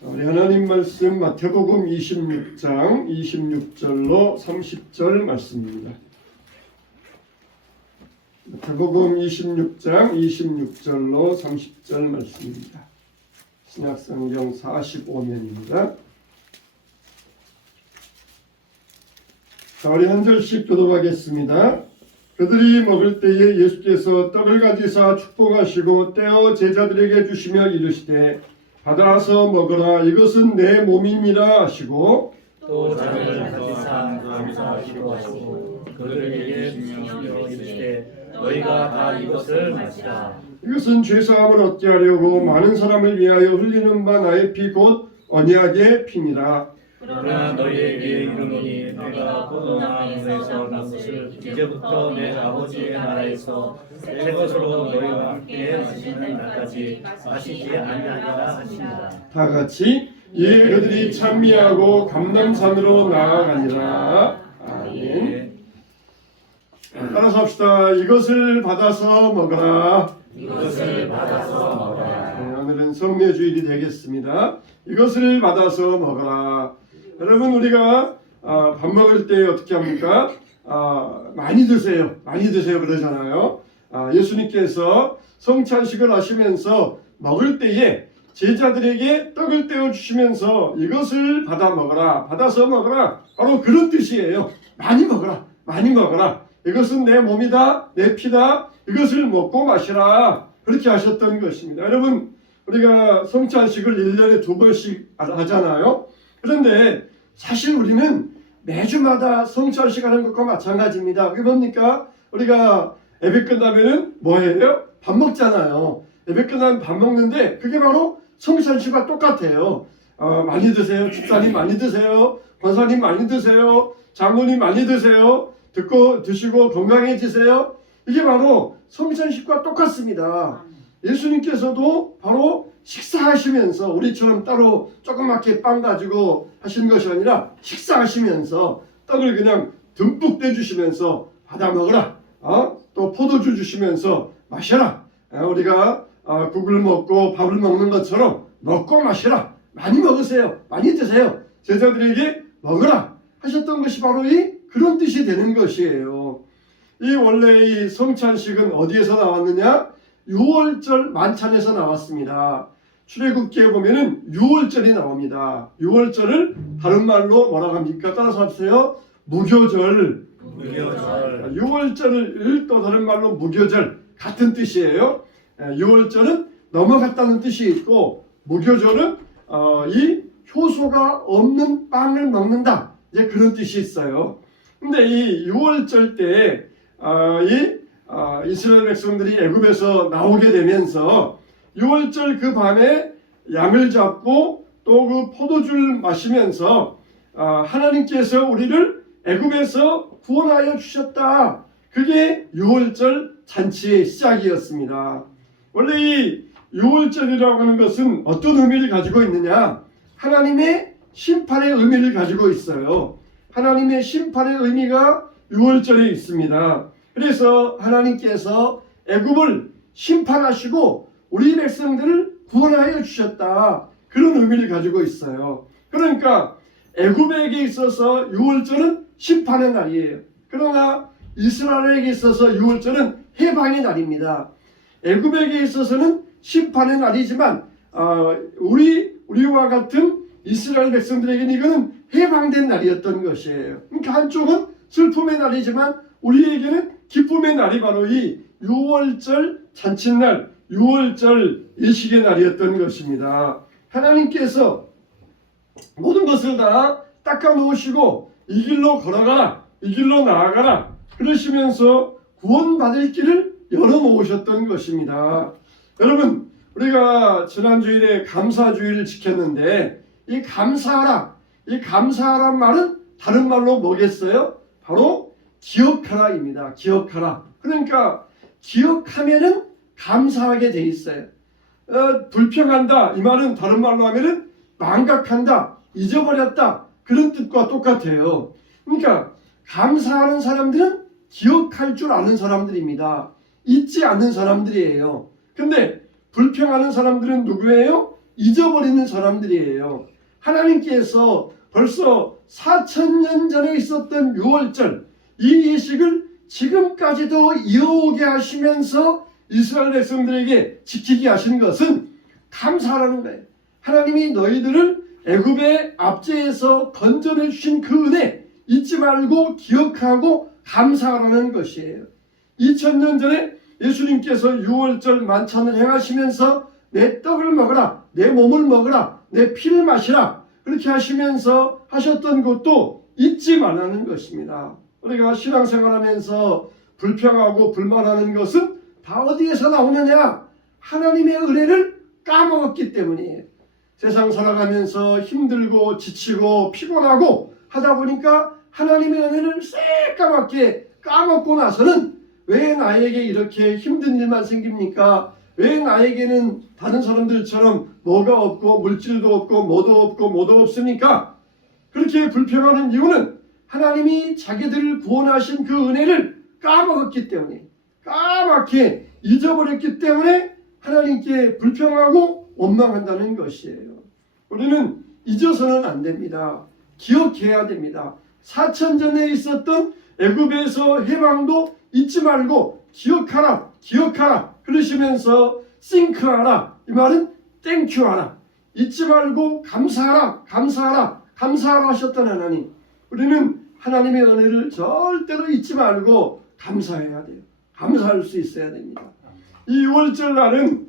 우리 하나님 말씀 마태복음 26장 26절로 30절 말씀입니다. 마태복음 26장 26절로 30절 말씀입니다. 신약성경 45면입니다. 자, 우리 한 절씩 교독하겠습니다. 그들이 먹을 때에 예수께서 떡을 가지사 축복하시고 떼어 제자들에게 주시며 이르시되 받아서 먹으라, 이것은 내 몸임이라 하시고 또 잔을 가지사 감사하시고 하시고 그들에게 주시며 이르시되 너희가 다 이것을 마시라. 이것은 죄사함을 얻게 하려고 많은 사람을 위하여 흘리는 바 나의 피 곧 언약의 피니라. 그러나 너희에게 이르노니 내가 포도나무에서 난 것을 이제부터 내 아버지의 나라에서 새 것으로 너희와 함께 마시는 날까지 마시지 아니하리라 하시니라. 다 같이 예, 그들이 찬미하고 감람산으로 나아가니라. 아멘. 따라서 합시다. 이것을 받아서 먹어라. 이것을 받아서 먹어라. 네, 오늘은 성례주일이 되겠습니다. 이것을 받아서 먹어라. 여러분, 우리가 밥 먹을 때 어떻게 합니까? 많이 드세요. 많이 드세요 그러잖아요. 예수님께서 성찬식을 하시면서 먹을 때에 제자들에게 떡을 떼어 주시면서 이것을 받아 먹어라, 받아서 먹어라, 바로 그런 뜻이에요. 많이 먹어라, 많이 먹어라. 이것은 내 몸이다, 내 피다. 이것을 먹고 마시라. 그렇게 하셨던 것입니다. 여러분, 우리가 성찬식을 1년에 2번씩 하잖아요. 그런데 사실 우리는 매주마다 성찬식 하는 것과 마찬가지입니다. 그게 뭡니까? 우리가 예배 끝나면은 뭐예요? 밥 먹잖아요. 예배 끝나면 밥 먹는데 그게 바로 성찬식과 똑같아요. 많이 드세요. 집사님 많이 드세요. 권사님 많이 드세요. 장로님 많이 드세요. 드시고 건강해지세요. 이게 바로 성찬식과 똑같습니다. 예수님께서도 바로 식사하시면서 우리처럼 따로 조그맣게 빵 가지고 하신 것이 아니라 식사하시면서 떡을 그냥 듬뿍 떼주시면서 받아 먹으라. 또 포도주 주시면서 마셔라. 우리가 국을 먹고 밥을 먹는 것처럼 먹고 마시라. 많이 먹으세요. 많이 드세요. 제자들에게 먹으라 하셨던 것이 바로 그런 뜻이 되는 것이에요. 원래 이 성찬식은 어디에서 나왔느냐? 유월절 만찬에서 나왔습니다. 출애굽기에 보면은 유월절이 나옵니다. 유월절을 다른 말로 뭐라고 합니까? 따라서 하세요. 무교절. 유월절을 또 다른 말로 무교절, 같은 뜻이에요. 유월절은 넘어갔다는 뜻이 있고, 무교절은 이 효소가 없는 빵을 먹는다, 이제 그런 뜻이 있어요. 근데 이 유월절 때 이스라엘 백성들이 애굽에서 나오게 되면서 유월절 그 밤에 양을 잡고 또 그 포도주를 마시면서 하나님께서 우리를 애굽에서 구원하여 주셨다. 그게 유월절 잔치의 시작이었습니다. 원래 이 유월절이라고 하는 것은 어떤 의미를 가지고 있느냐? 하나님의 심판의 의미를 가지고 있어요. 하나님의 심판의 의미가 유월절에 있습니다. 그래서 하나님께서 애굽을 심판하시고 우리 백성들을 구원하여 주셨다. 그런 의미를 가지고 있어요. 그러니까 애굽에게 있어서 유월절은 심판의 날이에요. 그러나 이스라엘에게 있어서 유월절은 해방의 날입니다. 애굽에게 있어서는 심판의 날이지만 우리와 같은 이스라엘 백성들에게는 이거는 해방된 날이었던 것이에요. 그러니까 한쪽은 슬픔의 날이지만 우리에게는 기쁨의 날이 바로 이 유월절 잔칫날, 유월절 예식의 날이었던 것입니다. 하나님께서 모든 것을 다 닦아 놓으시고 이 길로 걸어가라, 이 길로 나아가라 그러시면서 구원받을 길을 열어놓으셨던 것입니다. 여러분, 우리가 지난주일에 감사주일을 지켰는데 이 감사하란 말은 다른 말로 뭐겠어요? 바로 기억하라입니다. 기억하라. 그러니까 기억하면은 감사하게 돼 있어요. 불평한다, 이 말은 다른 말로 하면은 망각한다, 잊어버렸다, 그런 뜻과 똑같아요. 그러니까 감사하는 사람들은 기억할 줄 아는 사람들입니다. 잊지 않는 사람들이에요. 근데 불평하는 사람들은 누구예요? 잊어버리는 사람들이에요. 하나님께서 벌써 4,000년 전에 있었던 유월절 이 예식을 지금까지도 이어오게 하시면서 이스라엘 백성들에게 지키게 하신 것은 감사라는 거예요. 하나님이 너희들을 애굽의 압제에서 건져내 주신 그 은혜 잊지 말고 기억하고 감사하라는 것이에요. 2000년 전에 예수님께서 유월절 만찬을 행하시면서 내 떡을 먹으라, 내 몸을 먹으라, 내 피를 마시라 그렇게 하시면서 하셨던 것도 잊지 말라는 것입니다. 우리가 신앙생활하면서 불평하고 불만하는 것은 다 어디에서 나오느냐? 하나님의 은혜를 까먹었기 때문이에요. 세상 살아가면서 힘들고 지치고 피곤하고 하다 보니까 하나님의 은혜를 새까맣게 까먹고 나서는 왜 나에게 이렇게 힘든 일만 생깁니까? 왜 나에게는 다른 사람들처럼 뭐가 없고 물질도 없고 뭐도 없습니까? 그렇게 불평하는 이유는 하나님이 자기들을 구원하신 그 은혜를 까먹었기 때문에 까맣게 잊어버렸기 때문에 하나님께 불평하고 원망한다는 것이에요. 우리는 잊어서는 안 됩니다. 기억해야 됩니다. 4천 전에 있었던 애굽에서 해방도 잊지 말고 기억하라 그러시면서 싱크하라 이 말은 땡큐하라 잊지 말고 감사하라 하셨던 하나님. 우리는 하나님의 은혜를 절대로 잊지 말고 감사해야 돼요. 감사할 수 있어야 됩니다. 이 6월절 날은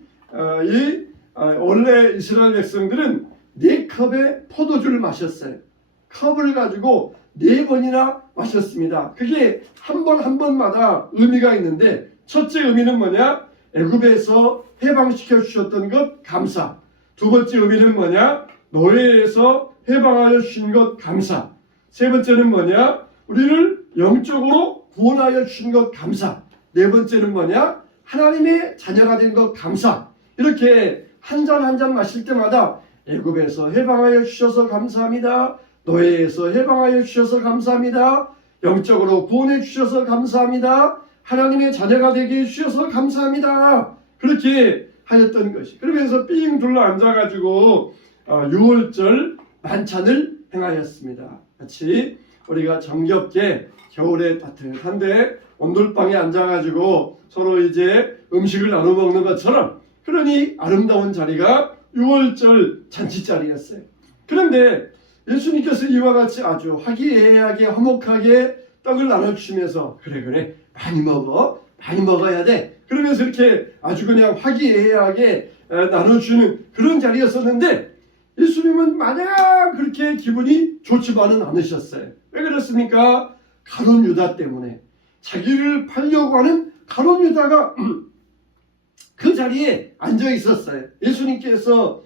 원래 이스라엘 백성들은 4컵의 포도주를 마셨어요. 컵을 가지고 4번이나 마셨습니다. 그게 한 번마다 의미가 있는데 첫째 의미는 뭐냐? 애굽에서 해방시켜 주셨던 것 감사. 두 번째 의미는 뭐냐? 노예에서 해방하여 주신 것 감사. 세 번째는 뭐냐? 우리를 영적으로 구원하여 주신 것 감사. 네 번째는 뭐냐? 하나님의 자녀가 된 것 감사. 이렇게 한 잔 한 잔 마실 때마다 애굽에서 해방하여 주셔서 감사합니다. 노예에서 해방하여 주셔서 감사합니다. 영적으로 구원해 주셔서 감사합니다. 하나님의 자녀가 되게 해주셔서 감사합니다. 그렇게 하였던 것이. 그러면서 삥 둘러 앉아가지고 6월절 만찬을 행하였습니다. 같이 우리가 정겹게 겨울에 따뜻한데 온돌방에 앉아가지고 서로 이제 음식을 나눠 먹는 것처럼 그러니 아름다운 자리가 6월절 잔치 자리였어요. 그런데 예수님께서 이와 같이 아주 화기애애하게 화목하게 떡을 나눠주시면서 그래 많이 먹어야 돼 그러면서 이렇게 아주 그냥 화기애애하게 나눠주는 그런 자리였었는데 예수님은 마냥 그렇게 기분이 좋지만은 않으셨어요. 왜 그렇습니까? 가룟 유다 때문에. 자기를 팔려고 하는 가룟 유다가 그 자리에 앉아 있었어요. 예수님께서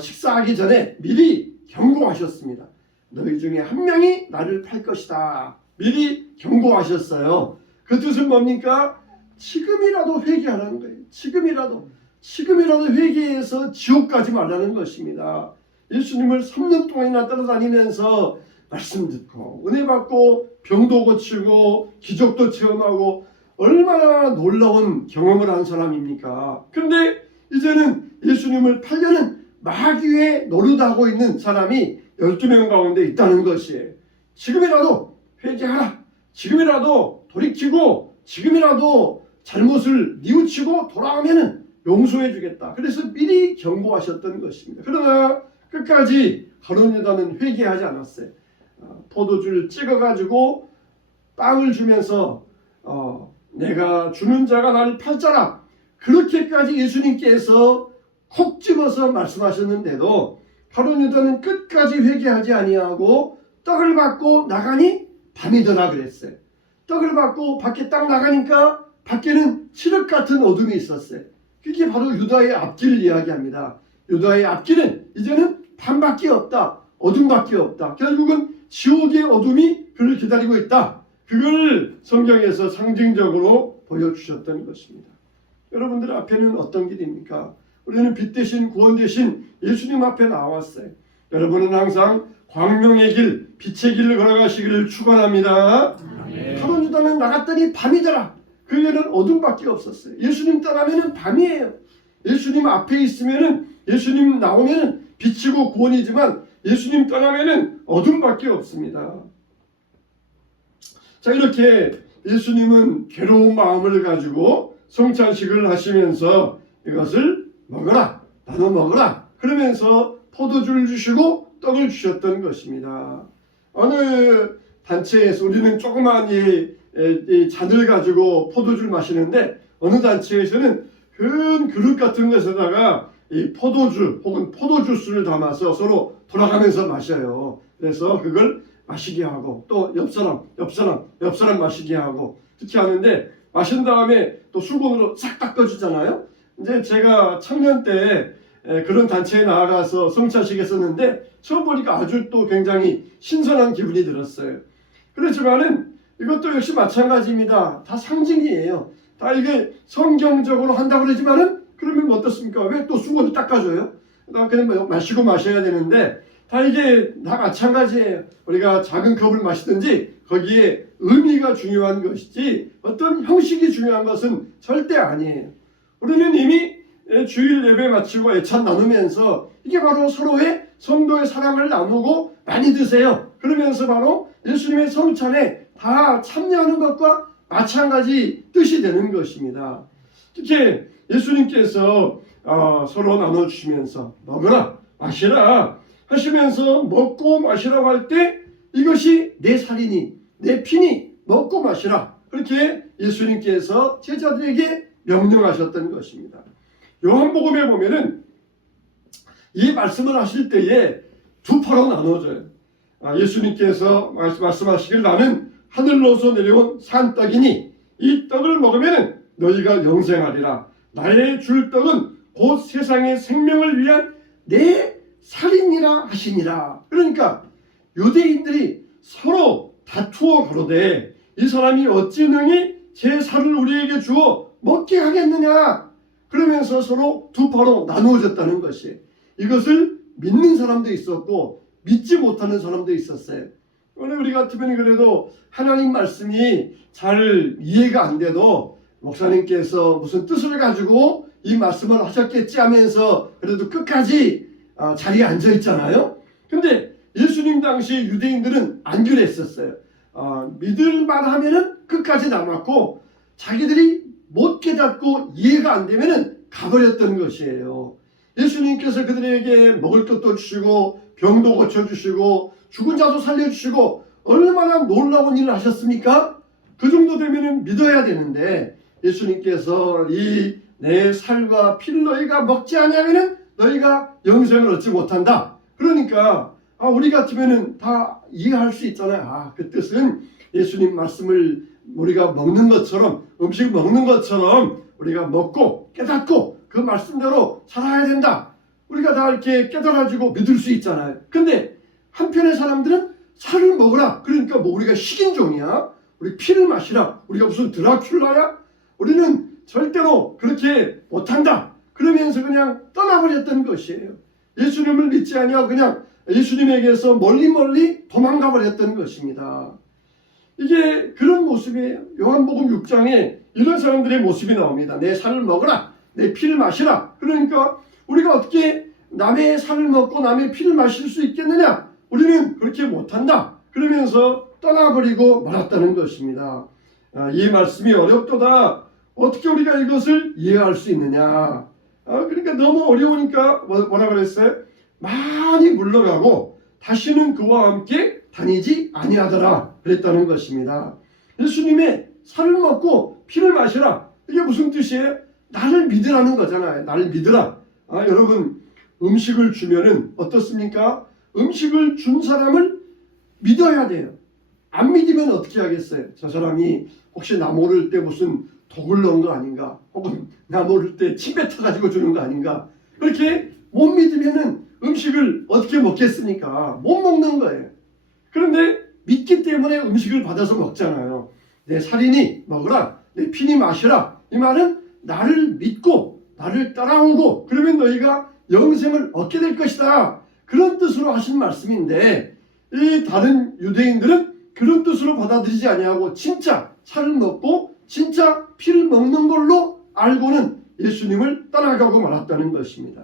식사하기 전에 미리 경고하셨습니다. 너희 중에 한 명이 나를 팔 것이다. 미리 경고하셨어요. 그 뜻은 뭡니까? 지금이라도 회개하라는 거예요. 지금이라도 회개해서 지옥 가지 말라는 것입니다. 예수님을 3년 동안이나 따라다니면서 말씀 듣고 은혜 받고 병도 고치고 기적도 체험하고 얼마나 놀라운 경험을 한 사람입니까? 그런데 이제는 예수님을 팔려는 마귀에 노릇하고 있는 사람이 12명 가운데 있다는 것이에요. 지금이라도 회개하라. 지금이라도 돌이키고 지금이라도 잘못을 뉘우치고 돌아오면은 용서해 주겠다. 그래서 미리 경고하셨던 것입니다. 그러나 끝까지 가룟 유다는 회개하지 않았어요. 포도주를 찍어가지고 빵을 주면서 내가 주는 자가 나를 팔자라. 그렇게까지 예수님께서 콕 집어서 말씀하셨는데도 가룟 유다는 끝까지 회개하지 아니하고 떡을 받고 나가니 밤이 되라 그랬어요. 떡을 받고 밖에 딱 나가니까 밖에는 칠흑 같은 어둠이 있었어요. 그게 바로 유다의 앞길을 이야기합니다. 유다의 앞길은 이제는 밤밖에 없다. 어둠밖에 없다. 결국은 지옥의 어둠이 그를 기다리고 있다. 그걸 성경에서 상징적으로 보여주셨던 것입니다. 여러분들 앞에는 어떤 길입니까? 우리는 빛 대신 구원 대신 예수님 앞에 나왔어요. 여러분은 항상 광명의 길, 빛의 길을 걸어가시기를 축원합니다. 가룟 유다는 나갔더니 밤이더라. 그에는 어둠밖에 없었어요. 예수님 떠나면은 밤이에요. 예수님 앞에 있으면은, 예수님 나오면은 빛이고 구원이지만 예수님 떠나면은 어둠밖에 없습니다. 자, 이렇게 예수님은 괴로운 마음을 가지고 성찬식을 하시면서 이것을 먹어라, 나눠 먹어라 그러면서 포도주를 주시고 떡을 주셨던 것입니다. 어느 단체에서 우리는 조그만 이 잔을 가지고 포도주를 마시는데, 어느 단체에서는 큰 그릇 같은 것에다가 이 포도주 혹은 포도주스를 담아서 서로 돌아가면서 마셔요. 그래서 그걸 마시게 하고 또 옆 사람 마시게 하고 그렇게 하는데, 마신 다음에 또 수건으로 싹 닦아주잖아요. 이제 제가 청년 때 그런 단체에 나아가서 성찬식 했었는데 처음 보니까 아주 또 굉장히 신선한 기분이 들었어요. 그렇지만은 이것도 역시 마찬가지입니다. 다 상징이에요. 다 이게 성경적으로 한다고 그러지만은, 그러면 어떻습니까? 왜 또 수건을 닦아줘요? 그냥 마시고 마셔야 되는데, 다 이게 다 마찬가지예요. 우리가 작은 컵을 마시든지 거기에 의미가 중요한 것이지 어떤 형식이 중요한 것은 절대 아니에요. 우리는 이미 주일 예배 마치고 애찬 나누면서 이게 바로 서로의 성도의 사랑을 나누고 많이 드세요 그러면서 바로 예수님의 성찬에 다 참여하는 것과 마찬가지 뜻이 되는 것입니다. 특히 예수님께서 서로 나눠주시면서 먹으라 마시라 하시면서 먹고 마시라고 할 때 이것이 내 살이니 내 피니 먹고 마시라, 그렇게 예수님께서 제자들에게 명령하셨던 것입니다. 요한복음에 보면은 이 말씀을 하실 때에 두 파로 나눠져요. 예수님께서 말씀하시길 나는 하늘로서 내려온 산떡이니 이 떡을 먹으면 너희가 영생하리라. 나의 줄 떡은 곧 세상의 생명을 위한 내 살이니라 하시니라. 그러니까 유대인들이 서로 다투어 가로되 이 사람이 어찌 능히 제 살을 우리에게 주어 먹게 하겠느냐 그러면서 서로 두 파로 나누어졌다는 것이, 이것을 믿는 사람도 있었고 믿지 못하는 사람도 있었어요. 오늘 우리 같으면 그래도 하나님 말씀이 잘 이해가 안 돼도 목사님께서 무슨 뜻을 가지고 이 말씀을 하셨겠지 하면서 그래도 끝까지 자리에 앉아 있잖아요. 근데 예수님 당시 유대인들은 안 그랬었어요. 믿을만 하면은 끝까지 남았고 자기들이 못 깨닫고 이해가 안 되면은 가버렸던 것이에요. 예수님께서 그들에게 먹을 것도 주시고 병도 고쳐주시고 죽은 자도 살려주시고 얼마나 놀라운 일을 하셨습니까? 그 정도 되면은 믿어야 되는데 예수님께서 이 내 살과 피를 너희가 먹지 않으면은 너희가 영생을 얻지 못한다. 그러니까 우리 같으면은 다 이해할 수 있잖아요. 그 뜻은 예수님 말씀을 우리가 먹는 것처럼, 음식 먹는 것처럼 우리가 먹고 깨닫고 그 말씀대로 살아야 된다. 우리가 다 이렇게 깨달아지고 믿을 수 있잖아요. 근데 한편의 사람들은 살을 먹으라. 그러니까 뭐 우리가 식인종이야? 우리 피를 마시라. 우리가 무슨 드라큘라야? 우리는 절대로 그렇게 못한다. 그러면서 그냥 떠나버렸던 것이에요. 예수님을 믿지 아니하고 그냥 예수님에게서 멀리 도망가 버렸던 것입니다. 이게 그런 모습이에요. 요한복음 6장에 이런 사람들의 모습이 나옵니다. 내 살을 먹으라, 내 피를 마시라. 그러니까 우리가 어떻게 남의 살을 먹고 남의 피를 마실 수 있겠느냐? 우리는 그렇게 못한다. 그러면서 떠나버리고 말았다는 것입니다. 이 말씀이 어렵도다. 어떻게 우리가 이것을 이해할 수 있느냐? 그러니까 너무 어려우니까 뭐라 그랬어요? 많이 물러가고 다시는 그와 함께 다니지 아니하더라 그랬다는 것입니다. 예수님의 살을 먹고 피를 마시라. 이게 무슨 뜻이에요? 나를 믿으라는 거잖아요. 나를 믿으라. 여러분 음식을 주면은 어떻습니까? 음식을 준 사람을 믿어야 돼요. 안 믿으면 어떻게 하겠어요? 저 사람이 혹시 나 모를 때 무슨 독을 넣은 거 아닌가? 혹은 나 모를 때 침 뱉어가지고 주는 거 아닌가? 그렇게 못 믿으면은 음식을 어떻게 먹겠습니까? 못 먹는 거예요. 그런데 믿기 때문에 음식을 받아서 먹잖아요. 내 살이니 먹으라, 내 피니 마시라. 이 말은 나를 믿고 나를 따라오고 그러면 너희가 영생을 얻게 될 것이다. 그런 뜻으로 하신 말씀인데 이 다른 유대인들은 그런 뜻으로 받아들이지 아니하고 진짜 살을 먹고 진짜 피를 먹는 걸로 알고는 예수님을 떠나가고 말았다는 것입니다.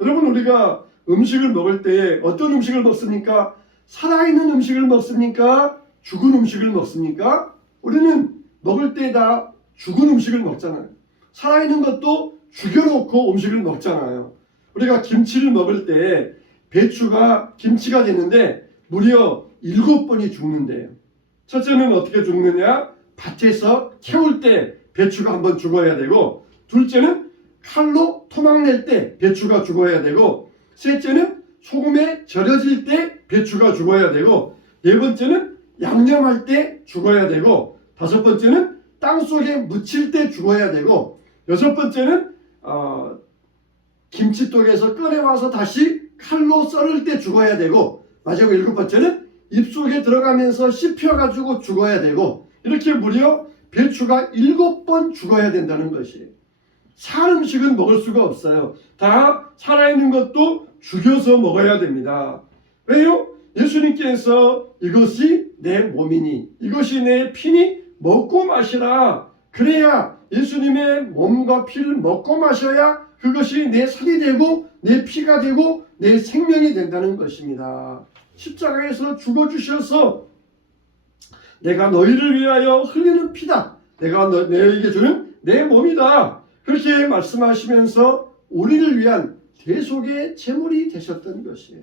여러분, 우리가 음식을 먹을 때 어떤 음식을 먹습니까? 살아있는 음식을 먹습니까? 죽은 음식을 먹습니까? 우리는 먹을 때 다 죽은 음식을 먹잖아요. 살아있는 것도 죽여놓고 음식을 먹잖아요. 우리가 김치를 먹을 때 배추가 김치가 되는데 무려 7번이 죽는데요. 첫째는 어떻게 죽느냐? 밭에서 캐올 때 배추가 한번 죽어야 되고, 둘째는 칼로 토막 낼 때 배추가 죽어야 되고, 셋째는 소금에 절여질 때 배추가 죽어야 되고, 네 번째는 양념할 때 죽어야 되고, 다섯 번째는 땅속에 묻힐 때 죽어야 되고, 여섯 번째는 김치독에서 꺼내와서 다시 칼로 썰을 때 죽어야 되고, 마지막 일곱 번째는 입속에 들어가면서 씹혀가지고 죽어야 되고, 이렇게 무려 배추가 7번 죽어야 된다는 것이에요. 산 음식은 먹을 수가 없어요. 다 살아있는 것도 죽여서 먹어야 됩니다. 왜요? 예수님께서 이것이 내 몸이니 이것이 내 피니 먹고 마시라. 그래야 예수님의 몸과 피를 먹고 마셔야 그것이 내 살이 되고 내 피가 되고 내 생명이 된다는 것입니다. 십자가에서 죽어주셔서 내가 너희를 위하여 흘리는 피다. 내가 너희에게 주는 내 몸이다. 그렇게 말씀하시면서 우리를 위한 대속의 제물이 되셨던 것이에요.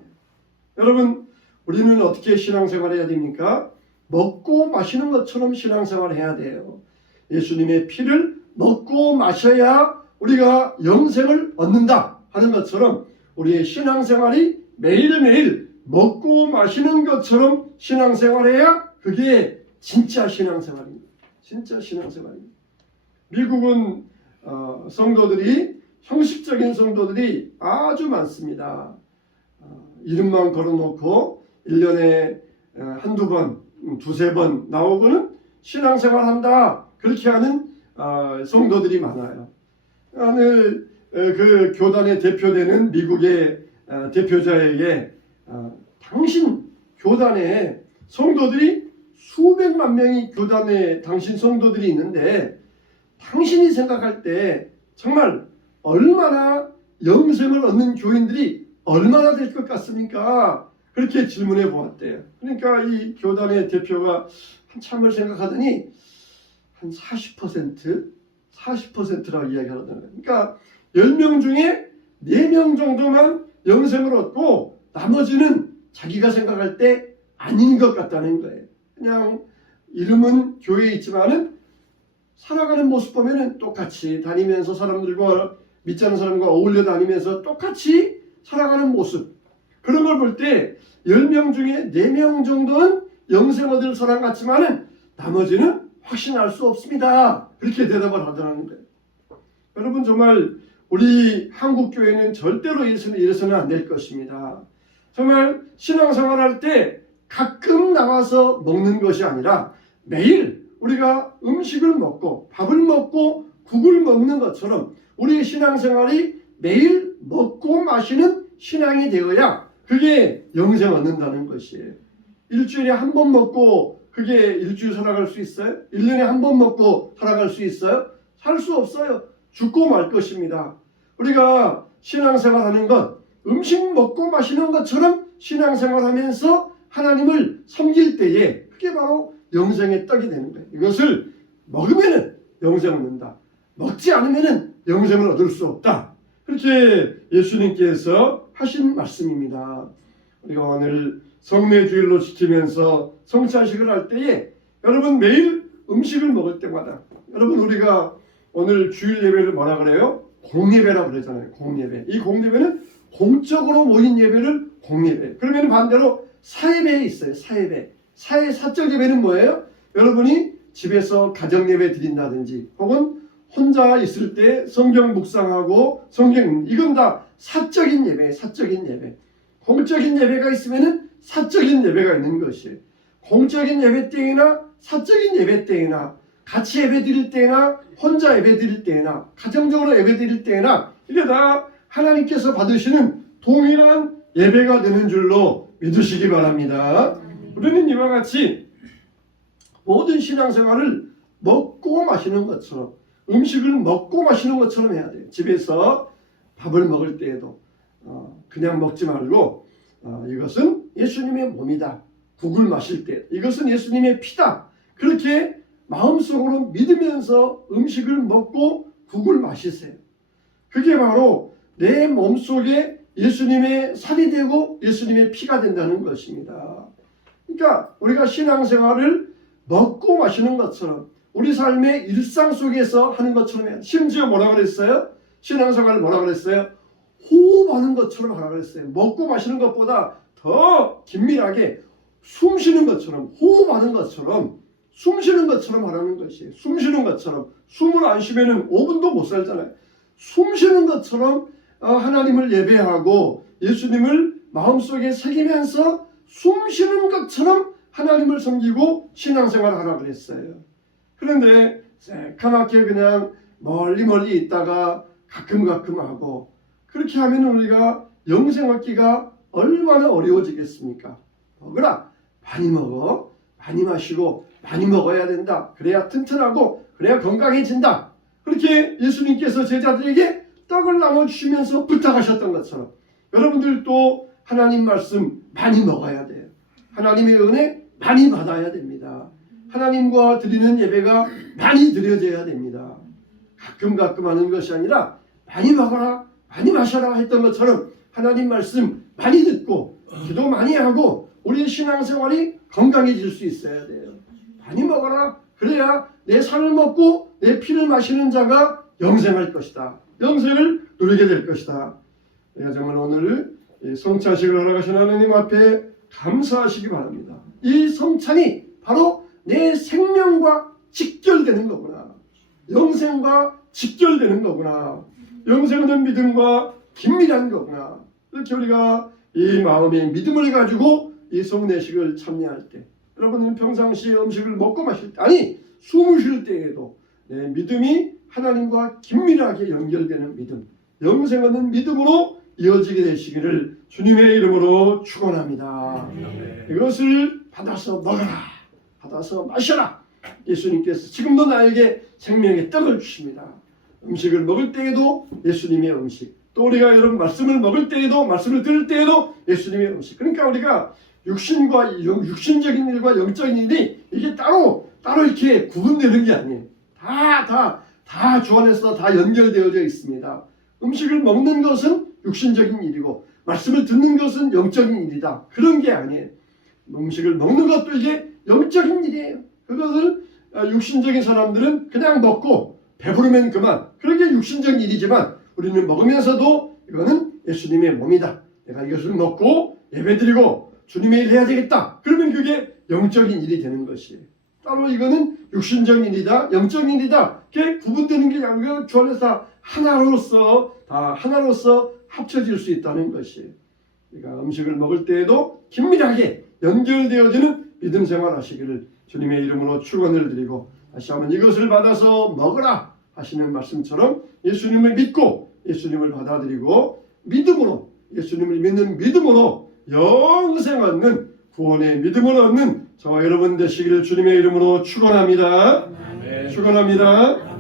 여러분, 우리는 어떻게 신앙생활 해야 됩니까? 먹고 마시는 것처럼 신앙생활 해야 돼요. 예수님의 피를 먹고 마셔야 우리가 영생을 얻는다 하는 것처럼 우리의 신앙생활이 매일매일 먹고 마시는 것처럼 신앙생활해야 그게 진짜 신앙생활입니다. 진짜 신앙생활입니다. 미국은 성도들이, 형식적인 성도들이 아주 많습니다. 이름만 걸어놓고 1년에 한두 번, 두세 번 나오고는 신앙생활 한다, 그렇게 하는 성도들이 많아요. 오늘 그 교단의 대표되는 미국의 대표자에게 당신 교단에 성도들이 수백만 명이 교단에 당신 성도들이 있는데 당신이 생각할 때 정말 얼마나 영생을 얻는 교인들이 얼마나 될 것 같습니까? 그렇게 질문해 보았대요. 그러니까 이 교단의 대표가 한참을 생각하더니 한 40%라고 이야기하더라고요. 그러니까 10명 중에 4명 정도만 영생을 얻고 나머지는 자기가 생각할 때 아닌 것 같다는 거예요. 그냥 이름은 교회에 있지만은 살아가는 모습 보면은 똑같이 다니면서 사람들과 믿지 않는 사람과 어울려 다니면서 똑같이 살아가는 모습, 그런 걸 볼 때 10명 중에 4명 정도는 영생 얻을 사람 같지만은 나머지는 확신할 수 없습니다. 그렇게 대답을 하더라는 거예요. 여러분, 정말 우리 한국 교회는 절대로 이래서는 안 될 것입니다. 정말 신앙생활 할 때 가끔 나와서 먹는 것이 아니라 매일 우리가 음식을 먹고 밥을 먹고 국을 먹는 것처럼 우리의 신앙생활이 매일 먹고 마시는 신앙이 되어야 그게 영생 얻는다는 것이에요. 일주일에 한 번 먹고 그게 일주일 살아갈 수 있어요? 1년에 한 번 먹고 살아갈 수 있어요? 살 수 없어요. 죽고 말 것입니다. 우리가 신앙생활 하는 것, 음식 먹고 마시는 것처럼 신앙생활 하면서 하나님을 섬길 때에 그게 바로 영생의 떡이 되는 거예요. 이것을 먹으면 영생을 얻는다. 먹지 않으면 영생을 얻을 수 없다. 그렇게 예수님께서 하신 말씀입니다. 우리가 오늘 성례주일로 지키면서 성찬식을 할 때에 여러분 매일 음식을 먹을 때마다 여러분 우리가 오늘 주일 예배를 뭐라 그래요? 공예배라고 그러잖아요. 공예배. 이 공예배는 공적으로 모인 예배를 공예배. 그러면 반대로 사예배에 있어요. 사예배. 사적 예배는 뭐예요? 여러분이 집에서 가정 예배 드린다든지 혹은 혼자 있을 때 성경 묵상하고 성경, 이건 다 사적인 예배, 사적인 예배. 공적인 예배가 있으면은 사적인 예배가 있는 것이에요. 공적인 예배 때이나 사적인 예배 때이나 같이 예배 드릴 때나 혼자 예배 드릴 때나 가정적으로 예배 드릴 때나 이게 다 하나님께서 받으시는 동일한 예배가 되는 줄로 믿으시기 바랍니다. 우리는 이와 같이 모든 신앙생활을 먹고 마시는 것처럼 음식을 먹고 마시는 것처럼 해야 돼요. 집에서 밥을 먹을 때에도 그냥 먹지 말고 이것은 예수님의 몸이다. 국을 마실 때 이것은 예수님의 피다. 그렇게 마음속으로 믿으면서 음식을 먹고 국을 마시세요. 그게 바로 내 몸속에 예수님의 살이 되고 예수님의 피가 된다는 것입니다. 그러니까 우리가 신앙생활을 먹고 마시는 것처럼 우리 삶의 일상 속에서 하는 것처럼 해요. 심지어 뭐라고 그랬어요? 신앙생활을 뭐라고 그랬어요? 호흡하는 것처럼 하라고 그랬어요. 먹고 마시는 것보다 더 긴밀하게 숨 쉬는 것처럼 호흡하는 것처럼 숨 쉬는 것처럼 하라는 것이에요. 숨 쉬는 것처럼 숨을 안 쉬면은 5분도 못 살잖아요. 숨 쉬는 것처럼 하나님을 예배하고 예수님을 마음속에 새기면서 숨 쉬는 것처럼 하나님을 섬기고 신앙생활을 하라고 그랬어요. 그런데 새까맣게 그냥 멀리 있다가 가끔 하고 그렇게 하면 우리가 영생 얻기가 얼마나 어려워지겠습니까? 먹으라. 많이 먹어. 많이 마시고 많이 먹어야 된다. 그래야 튼튼하고 그래야 건강해진다. 그렇게 예수님께서 제자들에게 떡을 나눠주시면서 부탁하셨던 것처럼 여러분들도 하나님 말씀 많이 먹어야 돼요. 하나님의 은혜 많이 받아야 됩니다. 하나님과 드리는 예배가 많이 드려져야 됩니다. 가끔 하는 것이 아니라 많이 먹어라, 많이 마셔라 했던 것처럼 하나님 말씀 많이 듣고 기도 많이 하고 우리의 신앙생활이 건강해질 수 있어야 돼요. 많이 먹어라. 그래야 내 살을 먹고 내 피를 마시는 자가 영생할 것이다. 영생을 누리게 될 것이다. 내가 정말 오늘 성찬식을 허락하신 하나님 앞에 감사하시기 바랍니다. 이 성찬이 바로 내 생명과 직결되는 거구나. 영생과 직결되는 거구나. 영생은 믿음과 긴밀한 거구나. 이렇게 우리가 이 마음의 믿음을 가지고 이 성례식을 참여할 때 여러분은 평상시에 음식을 먹고 마실 때 아니 숨을 쉴 때에도 내 믿음이 하나님과 긴밀하게 연결되는 믿음 영생 얻는 믿음으로 이어지게 되시기를 주님의 이름으로 축원합니다. 이것을 받아서 먹어라. 받아서 마셔라. 예수님께서 지금도 나에게 생명의 떡을 주십니다. 음식을 먹을 때에도 예수님의 음식 또 우리가 여러분 말씀을 먹을 때에도 말씀을 들을 때에도 예수님의 음식 그러니까 우리가 육신적인 일과 영적인 일이 이게 따로 이렇게 구분되는 게 아니에요. 다 주 안에서 다 연결되어져 있습니다. 음식을 먹는 것은 육신적인 일이고 말씀을 듣는 것은 영적인 일이다. 그런 게 아니에요. 음식을 먹는 것도 이게 영적인 일이에요. 그것을 육신적인 사람들은 그냥 먹고 배부르면 그만. 그게 육신적인 일이지만 우리는 먹으면서도 이거는 예수님의 몸이다. 내가 이것을 먹고 예배드리고 주님의 일 해야 되겠다. 그러면 그게 영적인 일이 되는 것이에요. 따로 이거는 육신적인 일이다. 영적인 일이다. 그게 구분되는 게 아니고 주 안에서 다 하나로서 합쳐질 수 있다는 것이에요. 그러니까 음식을 먹을 때에도 긴밀하게 연결되어지는 믿음 생활 하시기를 주님의 이름으로 축원을 드리고 다시 한번 이것을 받아서 먹으라 하시는 말씀처럼 예수님을 믿고 예수님을 받아들이고 믿음으로 예수님을 믿는 믿음으로 영생 얻는 구원의 믿음을 얻는 저와 여러분 되시기를 주님의 이름으로 축원합니다. 축원합니다.